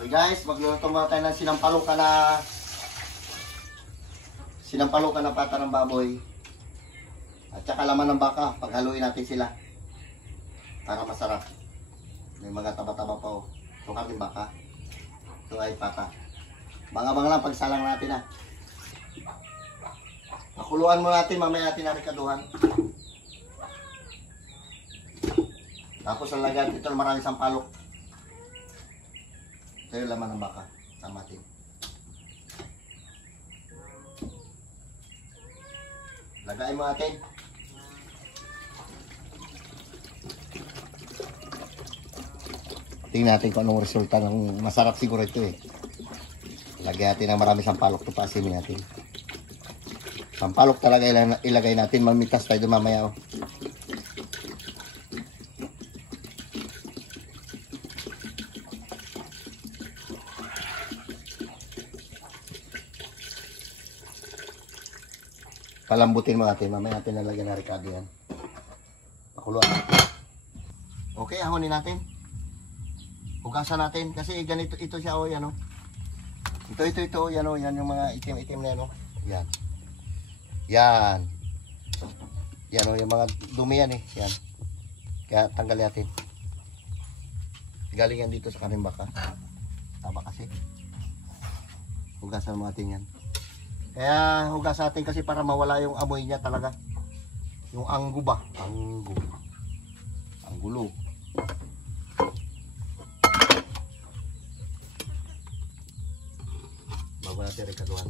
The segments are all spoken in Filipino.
Okay guys, magluluto muna tayo ng sinampalokan na pata ng baboy. At saka laman ng baka, paghaluin natin sila. Para masarap. May mga taba-taba pa oh. Ito kami baka. Ito ay pata. Banga-banga lang pagsalang natin ha. Pakuluan mo natin, mamaya natin narikaduhan. Tapos lalagyan ito ng maraming sampalok. Ito yung laman ng baka. Tamatin. Lagayin mo natin. Tingnan natin kung anong resulta ng masarap siguro ito eh. Lagyan natin ng marami sampalok ito, paasimin natin. Sampalok talaga ilagay natin, mamitas tayo doon mamaya oh. Palambutin mo natin, mamaya natin nalagyan na ricado yan. Pakuluan natin. Okay, ahonin natin. Hugasan natin kasi ganito ito siya oh, yan oh. Ito yan oh, yan yung mga itim-itim na yan oh. Yan. Yan. Yan oh, yung mga dumi yan eh, yan. Kaya tanggalin natin. Galing yan dito sa kanin baka. Tama kasi. Hugasan natin yan. Kaya hugasan natin kasi para mawala yung amoy niya talaga. Yung anggo ba? Anggulo. Bago natin rekaduhan.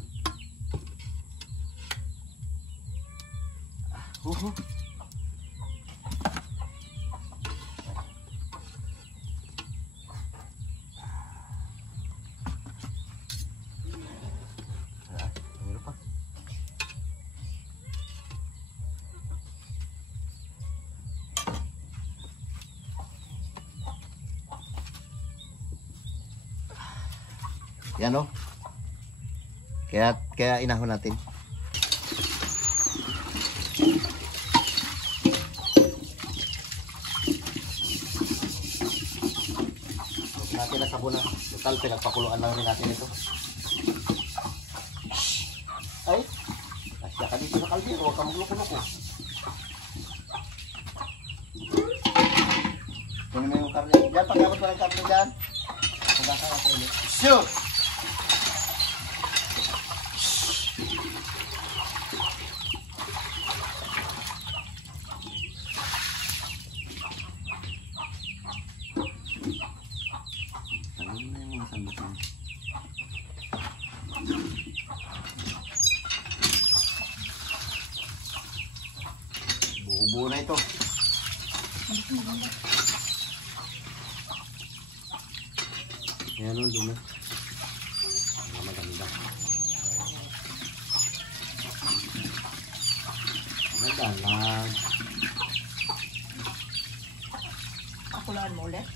Yan o. Kaya inahon natin. Huwag natin na sabon na. Total, pinagpakuluan lang rin natin ito. Ay, nasya ka dito sa kaldero. Huwag ka magluko-luko. Tingnan mo yung karne. Diyan, pagkabot mo ng karne dyan. Pagkasa ka sa ulit. Shoot! Buo-buo na ito. Ayan o, dumi. Ang maganda. Nagalag. Pakulaan mo ulit?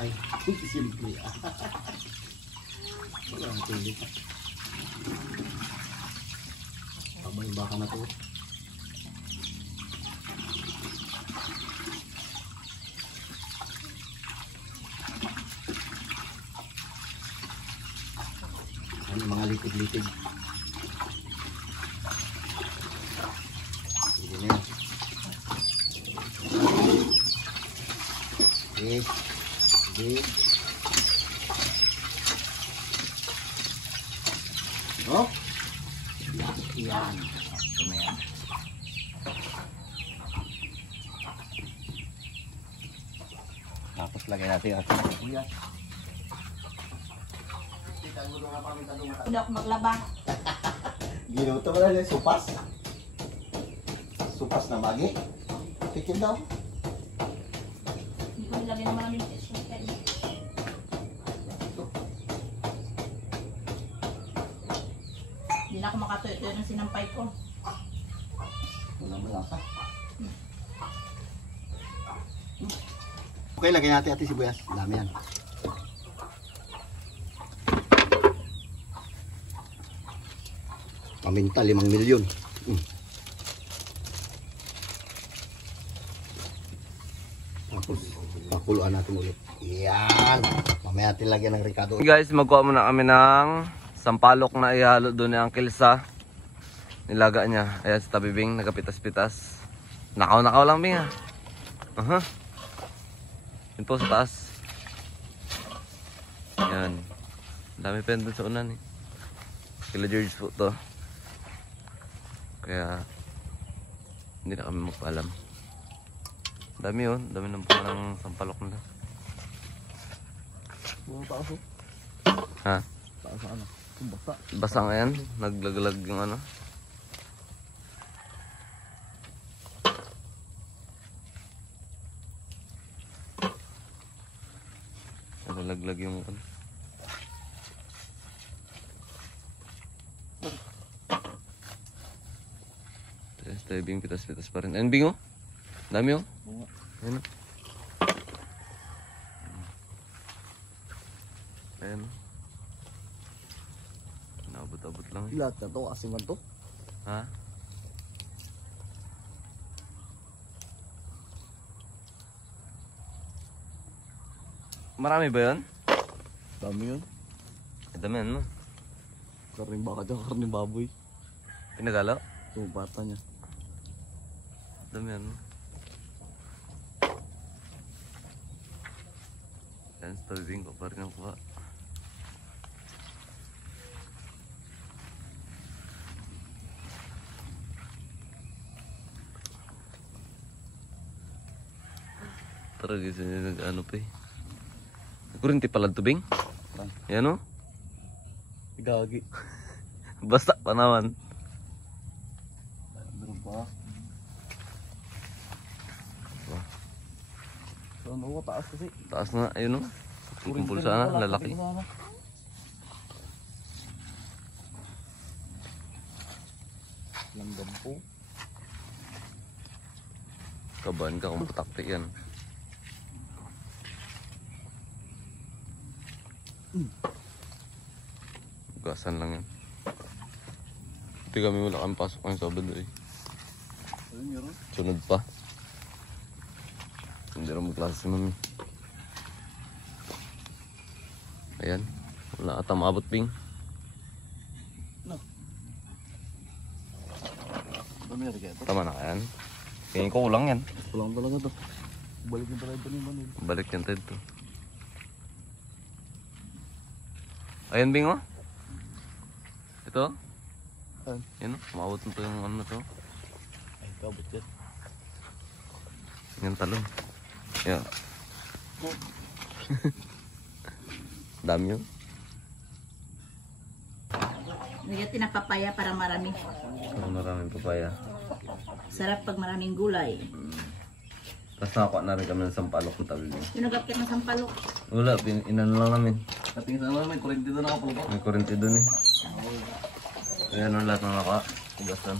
Ay, simple. Wala ang tilit. Tama yung baka na ito. Ano mga litid-litid. Hindi na yan. Okay. Oh. Yan. Kumayan. Tapos lagay natin ang ating sibuyas. Hindi ako maglaba. Ginuto mo na yung supas. Supas na magi. Tikim daw. Hindi ko nilagay ng maraming chicken. Hindi na ako makatuyo-tuyo ng sinampay ko. Wala malasa. Okay, lagyan natin ating sibuyas. Dami yan. Paminta, 5 milyon. Tapos, pakuluan natin ulit. Yan. Mamaya natin lagyan ng Ricardo. Guys, magkuha muna kami ng sampalok na ihalo doon ni Uncle sa nilaga niya. Ayan si Tabi Bing, nagapitas-pitas. Nakaw-nakaw lang Bing ha. Yun po sa taas. Ayan. Dami pa yun doon sa unan eh. Kila George po to. Kaya hindi na kami magpaalam. Dami yun. Dami ng po ng sampalok nila. Buong taas oh. Ha? Taas sa ano? Basta. Basa nga yan. Naglaglag yung ano. Naglaglag yung ano. Tapos tayo Bing, pitas-pitas pa rin. Ayun Bing oh. Dami oh. Ayun oh. Ayan oh. Naabot-abot lang eh. Lahat na to kasi man to. Ha? Marami ba yun? Dami yun. Dami yan no? Karning baka dyan, karning baboy. Pinagalaw? Ito, bata niya. Dami yan no? Yan, stabing ko pa rin ang kuha. Tara guys, yun nag-ano pa eh. Kurinti pala tubing? Yan o? Gagi. Basta pa naman. Meron pa. So, ano, taas kasi. Taas nga, ayun o. Kumpul sana, lalaki. Langgam po. Kabahan ka kung patakti yan. Gasan lang yan. Hindi kami wala kami pasok ngayong Sabado eh. Sunod pa. Hindi rin magklase si Mami. Ayan. Wala ata maabot Bing. Dami na rin ito. Tama na yan. Kaya ko kulang yan. Kulang talaga to. Balik yung talaga ni Manil. Balik yan tayo to. Ayan Bing oh. Ito. Yan oh. Maabot na to yung ano na to. Ay, kabot yan. Yan talon. Yan. Dami yun. Nagati ng papaya para marami. Maraming papaya. Sarap pag maraming gulay. Tapos nakakuha na rin kami ng sampalok ng Tabi Bing. Yung nagapit ng sampalok. Wala, inano lang namin. Katingin sa naman, may kurente doon nakapulpa. May kurente dun eh. Ayan ang lahat ng naka. Ugasan.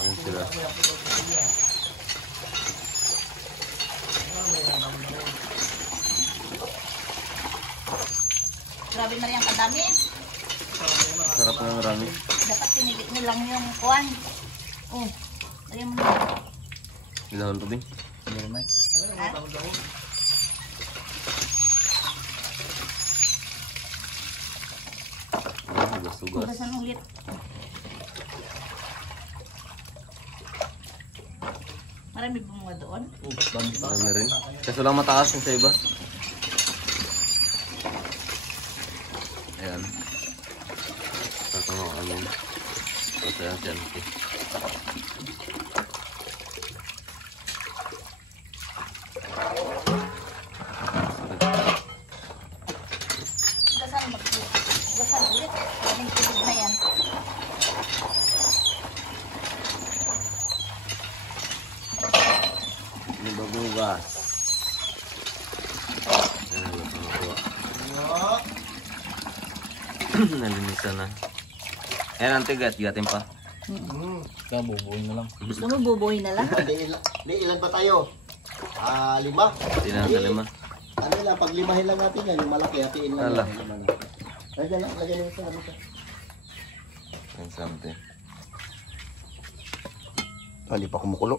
Ayan sila. Grabe na rin ang kadami. Sarap na marami. Dapat tinigit nyo lang yung kuwan. Oh, ayaw mo na. Ilahon to Bing. Meron na eh. Ha? Ugas-ugas. Ugasan ulit. Marami bunga doon. Dami rin. Kaso lang mataas yung sa iba. Ayan. Tatama kami. Tapos ayan siya. Ugasan ulit. Maraming tubig na yan. Ini bagugas. Ayan, nakuha. Nalinisan na. Ayan ang tigat. Gatin pa. Kaya bubuhin na lang. Gusto mo bubuhay na lang? Di ilan ba tayo? 5. Hindi na sa lima. Ano lang, pag limahin lang natin yan, yung malaki, hatiin lang. Ala. Lagyan lang, lagyan lang sa ano ka. Ayan something. Hindi pa kumukulo.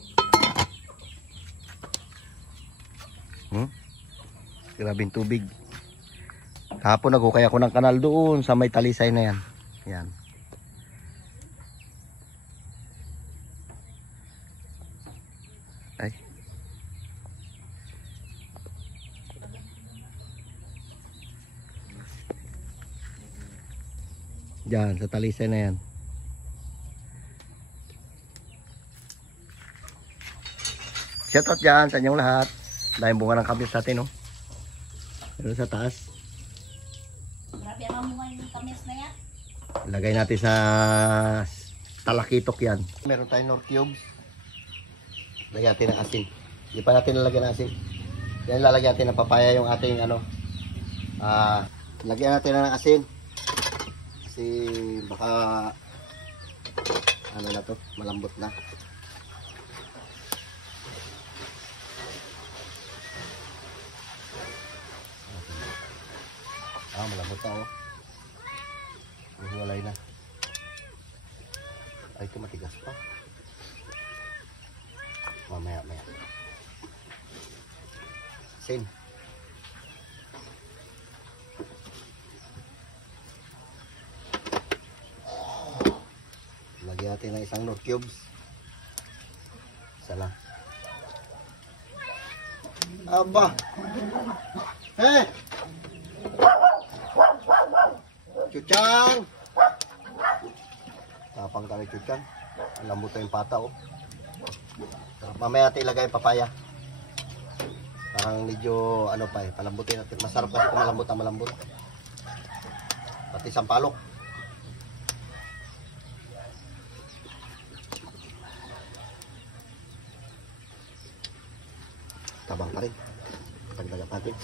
Grabing tubig. Kahapon nagukay ako ng kanal doon sa may talisay na yan. Yan. Ay. Diyan, sa talisay na yan. Shoutout dyan sa inyong lahat. Dahil bunga ng kamis natin, no? Pero sa taas. Grabe ang mga yung kamis na yan. Lagay natin sa talakitok yan. Meron tayong nor cubes. Lagyan natin ng asin. Hindi pa natin lalagyan ng asin. Yan lalagyan natin ng papaya yung ating ano. Lagyan natin ng asin. Kasi baka ano na to, malambot na. Malambot na oh. Hiwalay na. Ay, ito matigas pa. Mamaya. Sin. Lagyan natin ng isang nor cubes. Isa lang. Aba! Eh! Chuchang! Tapang kami chuchang. Ang lambot na yung pata oh. Mamaya natin ilagay papaya. Parang medyo ano pa eh, palambutin natin. Masarap kasi kung malambot. Pati sampalok. Tabang pa rin. Tagdagan natin.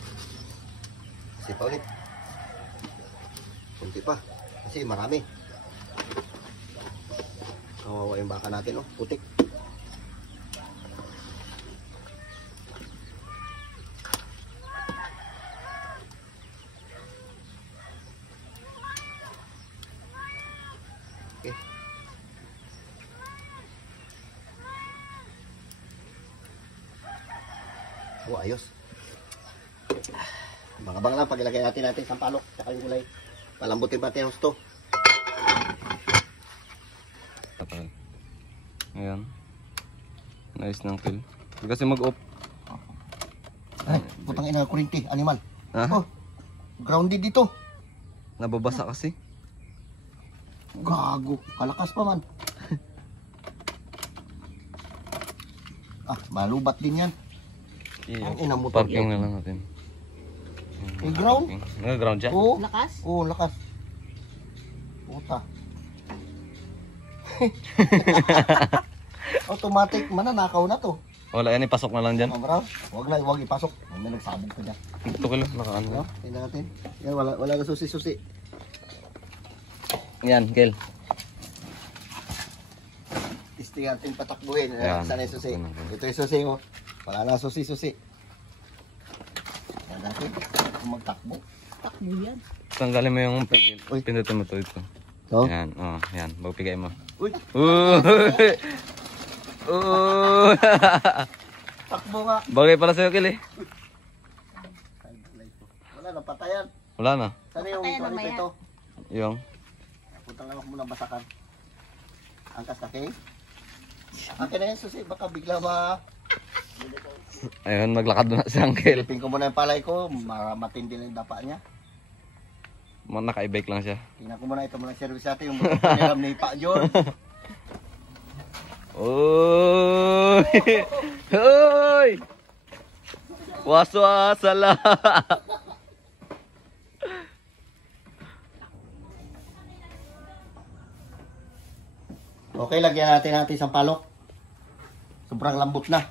Kasi pa ulit. Kunti pa. Kasi marami. Kawawa yung baka natin oh. Putik. Okay. Oh, ayos. Bang-abang lang pag ilagay natin sampalok sa yung gulay. Palambutin pa natin ang gusto. Ayan. Nice ng kill. Kasi mag-off. Ay, putang ina, kurinti, animal. Ha? Oh, grounded dito. Nababasa kasi. Gago, kalakas pa man. Malubat din yan. Ang ina mo to. Parking na lang natin. May ground? Nag-ground siya? Oo. Lakas? Oo, lakas. Puta. Automatic, mananakaw na to. Wala yan, ipasok na lang dyan. Bro, wag ipasok. May nagsabog pa dyan. Ito ko lang, nakaano. Ano? Tingnan natin. Yan, wala na susi-susi. Yan, Kel. Testing natin patakbuhin. Yan. Saan yung susi? Ito yung susi mo. Wala na susi-susi. Yan natin. Kung magtakbo. Takbo yan. Tanggalin mo yung pigil. Uy. Pindutin mo to ito. So? Yan, yan. Magpigay mo. Uy! Uy! Uy! Takbo nga! Bagay pala sa'yo, Kel eh. Wala na, patayan. Wala na. Saan yung Patayan toilet mamaya. ito? Yung. Punta lang ako muna basakan. Angkas na kayo. Akin na yan, susi. Baka bigla Ayun, maglakad na si Uncle. Silipin ko muna yung palay ko. Matindi na yung dapa niya. Naka-e-bike lang siya. Tingnan ko muna ito muna service natin. Yung motor nilam ni Pa John. Uy! Uy! Waswasa lang! Okay, lagyan natin isang palok. Sobrang lambot na.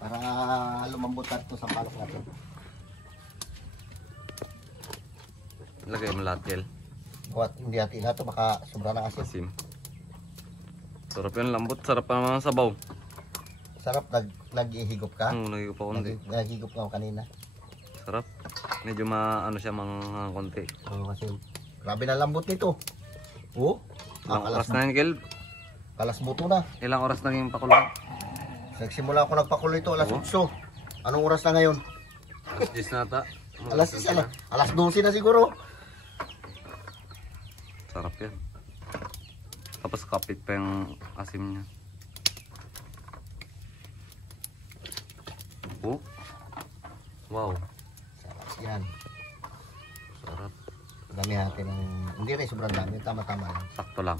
Para lumambot na ito sa palok natin. Lagay mo lahat, Kel. Buat hindi natin ito, baka sobra na asin. Asim. Sarap yun, lambot. Sarap pa naman ang sabaw. Sarap, nag-ihigop ka? Nagiging pa konti. Nag-ihigop ka kanina. Sarap. Medyo maano siya, mga konti. Oo, kasi grabe na lambot nito. Oh, Ilang oras na yun, Gil? Kalas buto na. Ilang oras naging pakulo? Nagsimula ako nagpakulo ito, alas 8. Anong oras na ngayon? Alas 10 na ata. Alas 12 na siguro. Sarap yan. Tapos kapit pa yung asim niya. Oh. Wow. Sarap yan. Sarap. Dami natin ng, hindi rin sobrang dami, tama-tama lang. Sakto lang.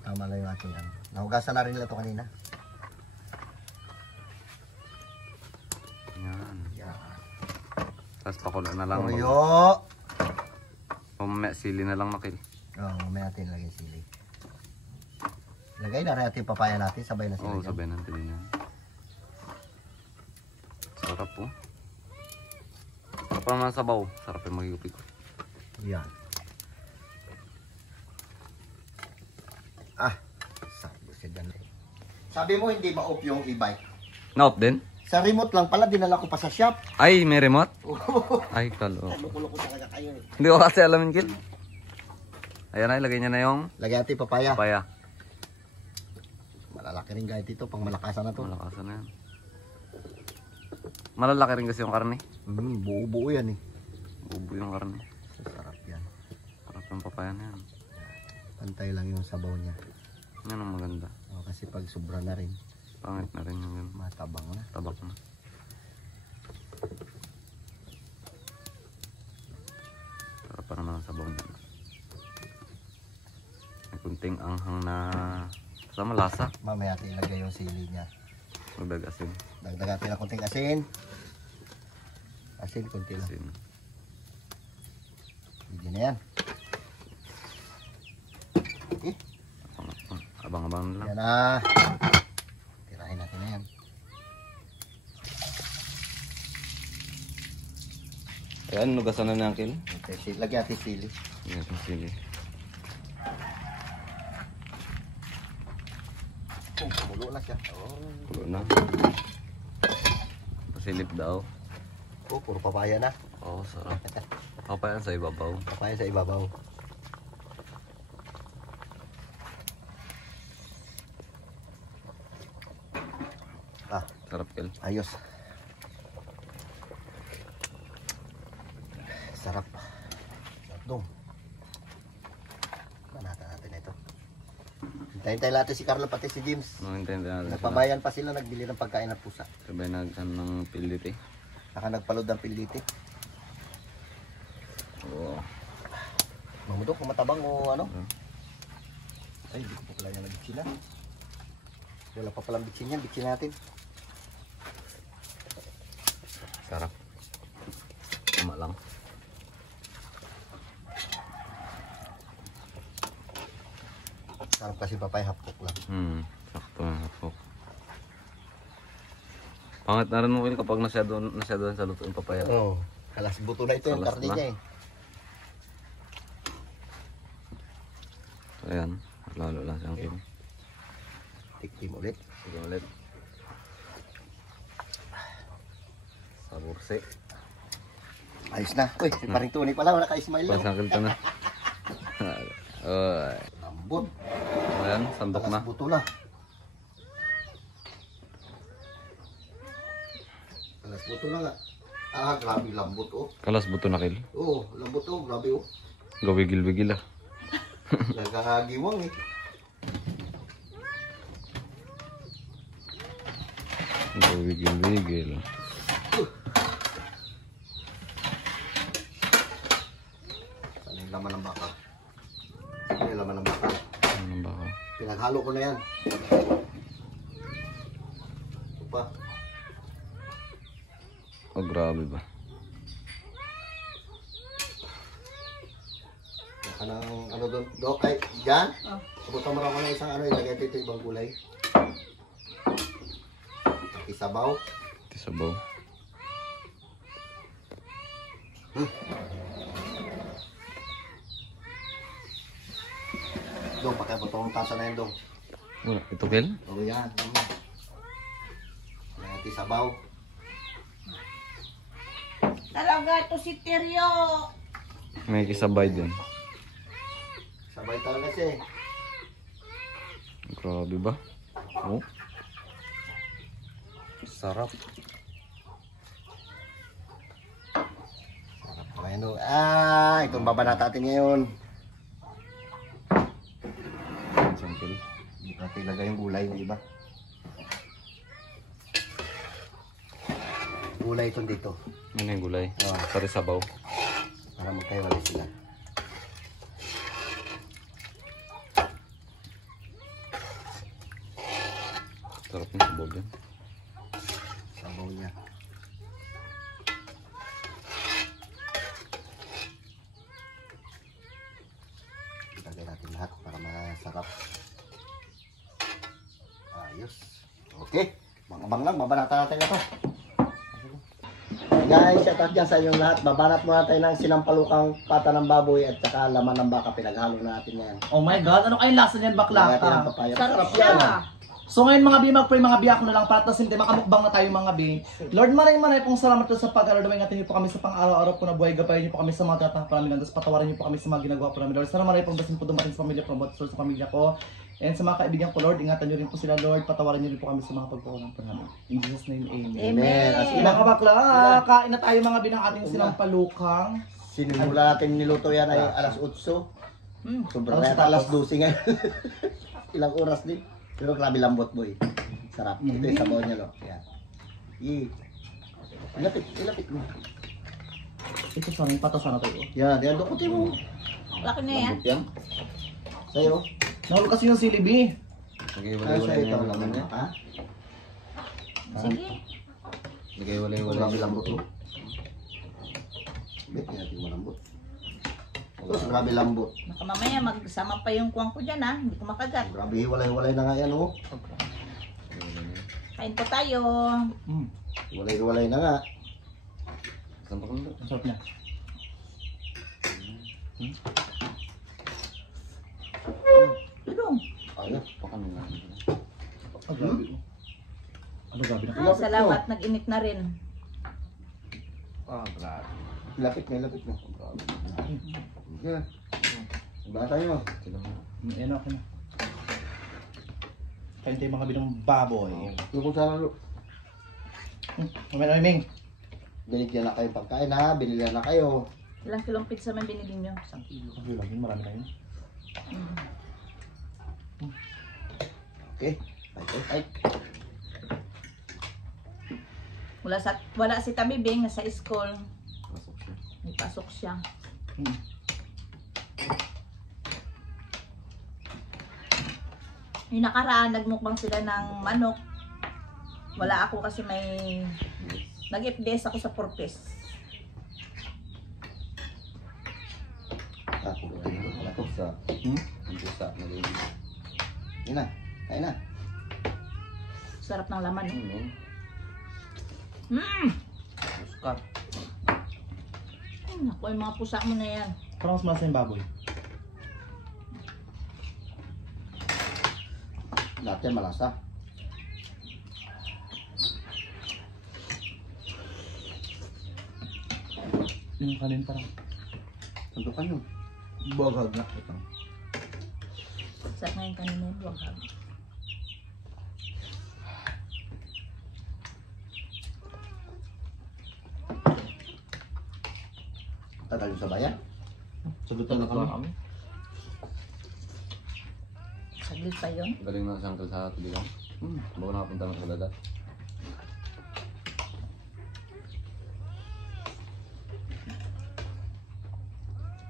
Tama lang yung ating ano. Nahugasan na rin nila ito kanina. Yan. Yan. Tapos pakulo na lang. Toyo! Mamaya sili na lang makil. Oo, mamaya natin lagay sili. Lagay na rin natin papaya natin, sabay na sila. Oo, dyan. sabay natin yan. Sarap po. Sarap naman sa sabaw. Sarap yung magigupit. Yan. Ah, sabi mo hindi ma-off yung e-bike. Na-off din? Sa remote lang pala, dinala ko pa sa shop. Ay, may remote? Ay, kalo. Luko-luko talaga kayo eh. Hindi ko kasi alam yung Gil. Ayan na, ilagay niya na yung Lagyan natin papaya. papaya. Malalaki rin kahit ito, pang malakasan na to. Malakasan na yan. Malalaki rin kasi yung karne. Buo-buo yan eh. Bubo yung karne. Sarap yan. Sarap yung papaya na yan. Pantay lang yung sabaw niya. Yan ang maganda. Kasi pag sobra na rin, Pangit na rin yung matabang na. tabak na. Sarap pa naman ang sabaw niya. May kunting anghang na sama lasa. Mamaya natin ilagay yung sili niya. Mabag asin. Dagdag natin ng konting asin. Asin, konti lang. Asin. Hindi na yan. Okay. Abang-abang na lang. Yan na. Tirahin natin na yan. Ayan, nugasan na ng Kil. Okay, lagyan natin sili. Ayan, yung sili. Kumulo na siya. Pulo na. Pasilip daw. Puro papaya na. Oo, sarap. Papaya sa ibabaw. Papaya sa ibabaw. Sarap, Kil. Ayos. Sarap. Sarap dong. Manata natin ito. Hintayin natin si Carlo pati si James. Hintayin natin sila. Nagpabayan pa sila, nagbili ng pagkain ng pusa. Sabay ng pilit eh. Saka nagpalod ng piliti. Oo. Mamudok kung matabang o ano. Ay, hindi ko pa pala yan nabitsin na. Wala pa palang bitsin yan, bitsin natin. Sarap. Tama lang. Sarap kasi papay, hapkok lang. Sakto na hapok. Pangit na rin mo Will, kapag nasyado sa luto yung papaya. Oo. Kalas buto na ito yung Kalas karne na. niya eh. So, ayan. Lalo lang siyang Kil. Tiktim ulit. Sige ulit. Saburse. Ayos na. Uy, si paring Tony pala, naka-smile lang. Pasangkil to na. Oy. Lambot. Ayan, sandok na. Kalas buto na. Kalas buto na nga. Ah, grabe lambot oh. Kalas buto na Kil. Oo, lambot oh, grabe oh. Gawigil-wigil ah. Nagkagiwang eh. Gawigil-wigil. Saan yung laman ng baka? Saan yung laman ng baka? Ano ba ka? Pinaghalo ko na yan. Ito pa. Oh, grabe ba? Saka ng ano doon. Dok, ay, dyan? Oh. Pupunta mo lang ako ng isang ano, ilagay dito ibang gulay. Isabaw. Tisabaw. Dong, patay po itong tasa na yan, Dong. Wala, ito Kil? O yan. Ilagay isabaw. Talaga ito si Teryo. May kisabay din. Sabay talaga siya eh. Grabe ba? Oh. Sarap. Bueno, itong babanata natin ngayon. Sample. Dito natin ilagay yung gulay ng iba. Gulay ito dito. Ano yung gulay? Oh. Pare sabaw. Para magkaiwalay sila. Sarap ng sabaw din. Sabaw niya. Ilagay natin lahat para masarap. Ayos. Okay. Mga lang, babanata natin na to. Guys, shout out dyan sa inyong lahat. Babanat muna tayo ng sinampalukang pata ng baboy at saka laman ng baka. Pinaghalo na natin yan. Oh my God, ano kayong lasa niyan, bakla? Lagyan natin ng papaya. Sarap yan. siya. So ngayon mga bi, mag-pray mga bi, ako na lang para tasim tayo, makamukbang na tayo mga bi. Lord, maraming pong salamat po sa pag-alalawin natin niyo po kami sa pang-araw-araw po na buhay, gabayan niyo po kami sa mga gatang po namin, tapos patawarin niyo po kami sa mga ginagawa po namin, Lord. Sana maraming pong basin po dumating sa pamilya, promote sa pamilya ko. And sa mga kaibigan ko, Lord, ingatan niyo rin po sila, Lord. Patawarin niyo rin po kami sa mga pagkukulang po namin. In Jesus' name, amen. Amen. As in, Mga bakla, kain na tayo mga bi ng ating sinampalukang. sinimula natin niluto yan ay alas 8. Sobrang Alas kaya alas 12 ngayon. Ilang oras din. Pero grabe lambot boy. Sarap. Ito yung sabaw niya no. Yan. Ilapit mo. Ito sana, yung pato sana tayo. Yan, yan. Dukutin mo. Laki na yan. Yan. Sa'yo. Nahulog kasi yung sili, bi. Lagay Ay, walay-walay sa'yo na ito. yung laman niya. Ha? Sige. Lagay walay-walay. Grabe lambot mo. Bet, natin mo lambot. Tapos grabe lambot. Baka mamaya magsama pa yung kuwang ko dyan ha. Hindi ko makagat. Grabe hiwalay-hiwalay na nga yan oh. Kain po tayo. Hiwalay-hiwalay na nga. Saan pa kami? Ang sarap niya. Tulong. Ayun. Pa kami na. Ang grabe. Ano grabe na? Ay, salamat. Nag-init na rin. Ah, grabe. Lapit mo, lapit mo. Yan. Ba tayo? Ayan ako na. Kain tayo mga binang baboy. Yung kung saan ano. Mamaya na, Ming. Binigyan na kayo pagkain ha. Binigyan na kayo. Ilang kilong pizza may binili nyo? 1 kilo. Ang lang yun, marami na yun. Okay. Bye. Wala si Tabibing nasa school. Pasok siya. May pasok siya. Yung nakaraan, nagmukbang sila ng manok. Wala ako kasi may... Nag-FDS ako sa Purpose. Ako ba yun? Wala to. Pusa. Ang pusa. Nagay. Yan na. Kain na. Sarap ng laman. Ano? Puska. Naku, yung mga pusa mo na yan. Parang mas malasa yung baboy. Natin malasa. Yung kanin parang Tuntukan yun. buwag na. Sarap nga yung kanina yung buwag. Tagal yung sa bayan. Sagutan na kami. Saglit pa yun. Galing na siyang sa tubigan. Bago nakapunta na sa dagat.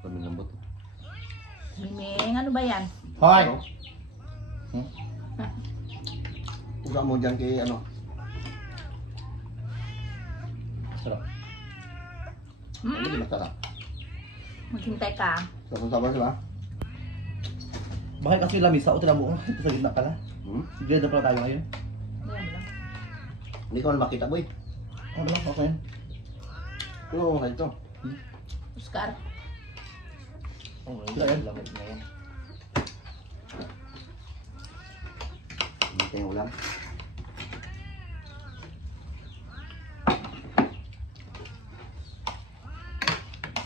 Pamilambot. Miming, ano ba yan? Hoy! Uga mo dyan kay ano. Sarap. Hindi masarap. Maghintay ka. Sabon-sabon diba? Bakit kasi lamisa o tinabuo? Ito sa gitna pala. Sige na pala tayo ngayon. Ayan lang. Hindi ko man makita boy. Ano lang, okay. Oo, ito. Oscar. Ito yan. Lamot na yan. Hindi kayong ulam.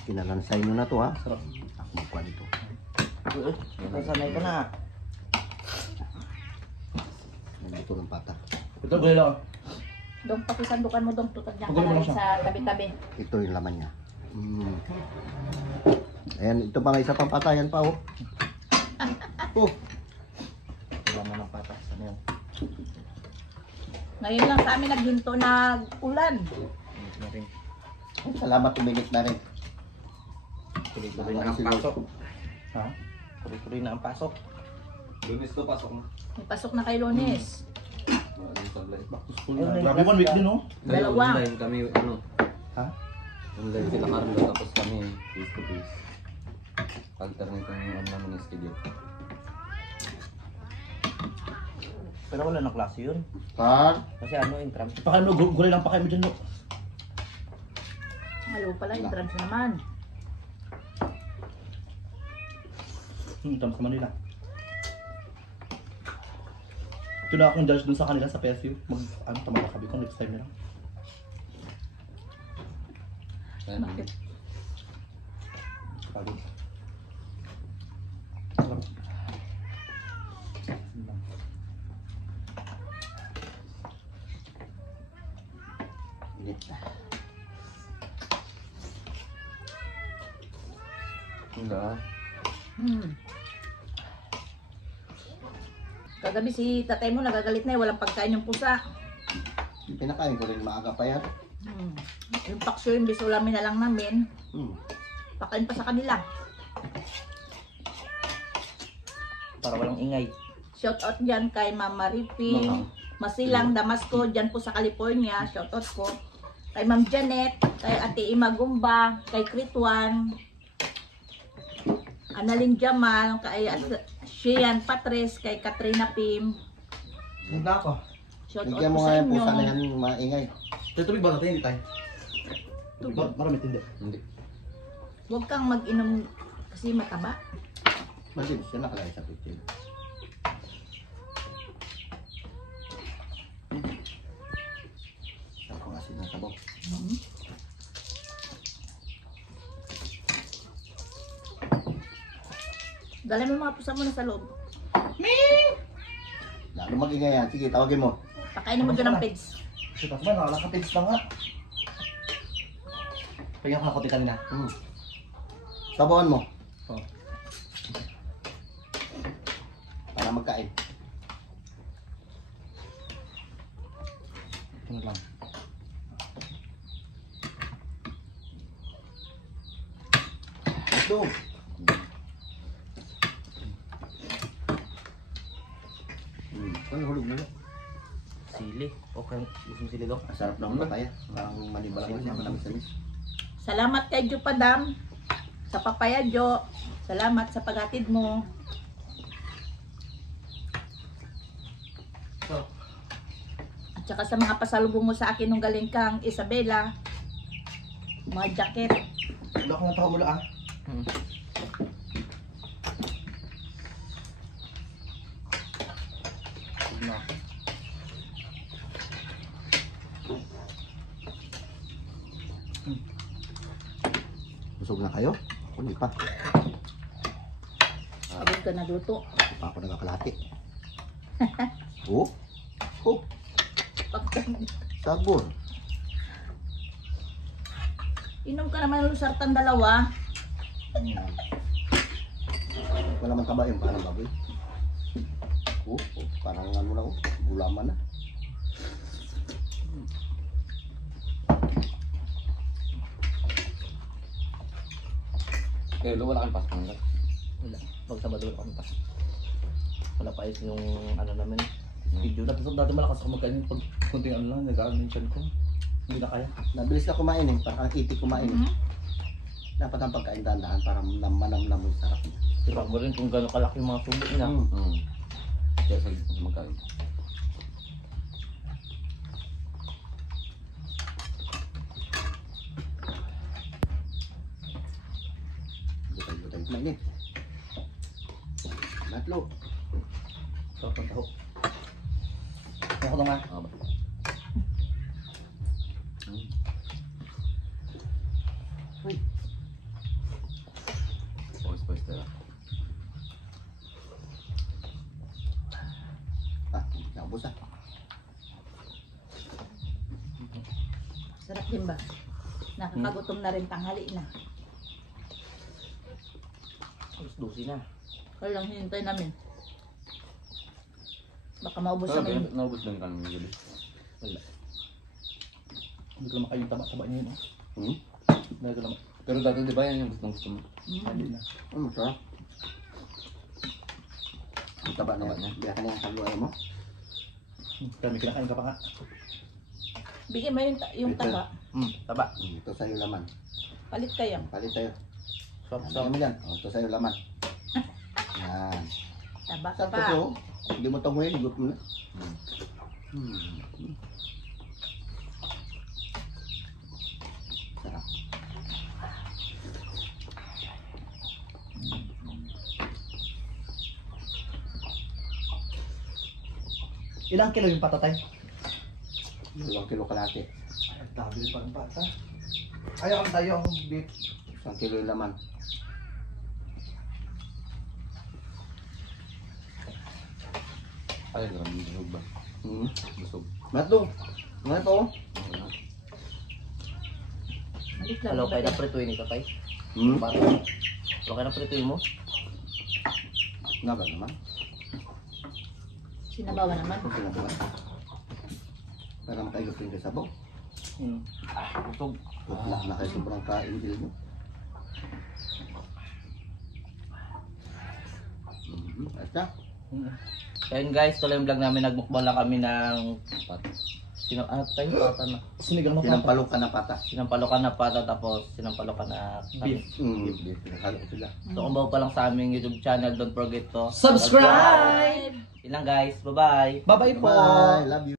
Kinalansay nyo na to ha. Sarap. Ako magkuha dito. Sanay ka na. gusto ng pata. Ito, gulay lang. Dong, pakisandukan mo dong, tutag niya ka Pagulong mo na rin siya. sa tabi-tabi. Ito yung laman niya. Ayan, ito pa nga isa pang pata. Yan pa, oh. Oh. Laman ng patas. Ano yan? Ngayon lang kami naghinto na ulan. Salamat, uminit na rin. Tuloy-tuloy na ang pasok. Ha? Tuloy-tuloy na ang pasok. Lunes to, pasok mo. May pasok na kay Lones. Back to school na. Grabe 1 week din, oh. Dalawa. Online kami, ano, Ha? online sila Carlo, tapos kami face to face. Alternate yung ano namin yung schedule. Pero wala na klase yun. Par. Kasi ano, intram. Pakain mo, gulay lang pakain mo dyan, no? Halo pala, entrance naman. Tama sa Manila. Ito na akong judge dun sa kanila sa PSU. Ano, tama ka ko next time nila. Kaya Bakit? Sabi. Init na. Wala. Kagabi si tatay mo nagagalit na walang pagkain yung pusa. Pinakain ko rin maaga pa yan. Yung paksyo yung bisulamin na lang namin. Pakain pa sa kanila. Para walang ingay. Shout out dyan kay Mama Ripi, Masilang Damasco, dyan po sa California. Shout out po. Kay Ma'am Janet, kay Ate Ima Gumba, kay Kritwan, Annalyn Jamal, kay Shian Patres, kay Katrina Pim. Handa ako. Shout out Bigyan po mo sa nga yung inyo. pusa na yan, maingay. Ito tubig ba natin? Hindi tayo. Marami tindi. Hindi. Huwag kang mag-inom kasi mataba. Masin, siya nakalagay sa picture. Sarap ang asin ng sabaw. Dala mo yung mga pusa mo na sa loob. Lalo mag-ingay yan. Sige, tawagin mo. Pakainin mo doon ng pigs. Kasi tapos ba, nakalakapits na nga. Kaya ako nakote kanina. Sabawan mo. Oh. Para magkain. Ito lang. Ito. Ano hulog na lang? Sili. Okay. Gusto mo sili daw? Masarap naman ba tayo? Parang manibalang kasi ako namin sa mis. Salamat kay Jo Padam sa papaya Jo. Salamat sa paghatid mo. So, At saka sa mga pasalubong mo sa akin nung galing kang Isabela. Mga jacket. wala akong natawa mula ah. Na. Busog na kayo? Ako hindi pa. Pagod ka nagluto. Hindi pa ako nagkakalati. Oh? Oh? Sabon. Inom ka naman ng lusartan dalawa. Wala man taba yung parang baboy. Oh, parang ano na oh. Gulaman na. Kaya wala kang pasok ng Wala. Pag Sabado wala kami pa. Wala pa is yung ano namin. Video na. Dati malakas ako magkain pag kunting ano lang, nag-aaral yung chan ko. Hindi na kaya. Nabilis na kumain eh. Parang itik kumain eh. Dapat ang pagkain dahan-dahan para manamnam mo yung sarap. Diba mo rin kung gano'ng kalaki yung mga subo niya. Kaya sa magkain. Butay-butay kumain eh. Natlo. So, ang taho. Ako naman. Ah, ba? Uy. Pawis tala. Ah, hindi na ubos ah. Sarap din ba? Nakakagutom na rin, tanghali na. Alas 12 na. Kaya lang hinintay namin. Baka maubos kami. Naubos lang kami gabi. Wala. Hindi ko naman kayo yung taba-taba niya yun. Hmm? Dahil ko naman. Pero dati di ba yan yung gusto mo? Hindi na. Ano sarap? Ang taba na yan. Biya ka na yung kaluan mo. Kami kinakain ka pa nga. Bigyan mo yung taba. Taba. Ito sa'yo laman. Palit kayo. Palit tayo. Swap, Saan swap. mo dyan? O, ito sa'yo laman. Yan. Taba Sakto pa. to. Hindi mo tangoy, higot mo na. Sarap. Ilang kilo yung patatay? 2 kilo kalate. Ay, tabi pa ng pata. Ayaw ang tayo ang beef. 1 kilo yung laman. Ay, grabe busog ba? Busog. Mato. Ano to? Malit lang. Hello, ba kaya din? na prituin ito, kay. Hmm? Bato. Hello, kaya na prituin mo. Naga naman. Sinabawa naman. Kung sinabuhan. Para makaigap rin ka sabaw. Busog. Wala na kayo sobrang kain din nyo. Asa? Ayun guys, tuloy yung vlog namin. Nagmukbang lang kami ng... Ano tayo? Pata na. Sinigang na pata. Sinampalo ka na pata. Sinampalokan na pata, tapos sinampalokan na Beef. Beef. Pinakalo ko sila. So kung bago pa lang sa aming YouTube channel, don't forget to Subscribe! Yun lang guys, bye-bye! Bye-bye po! Bye. Love you.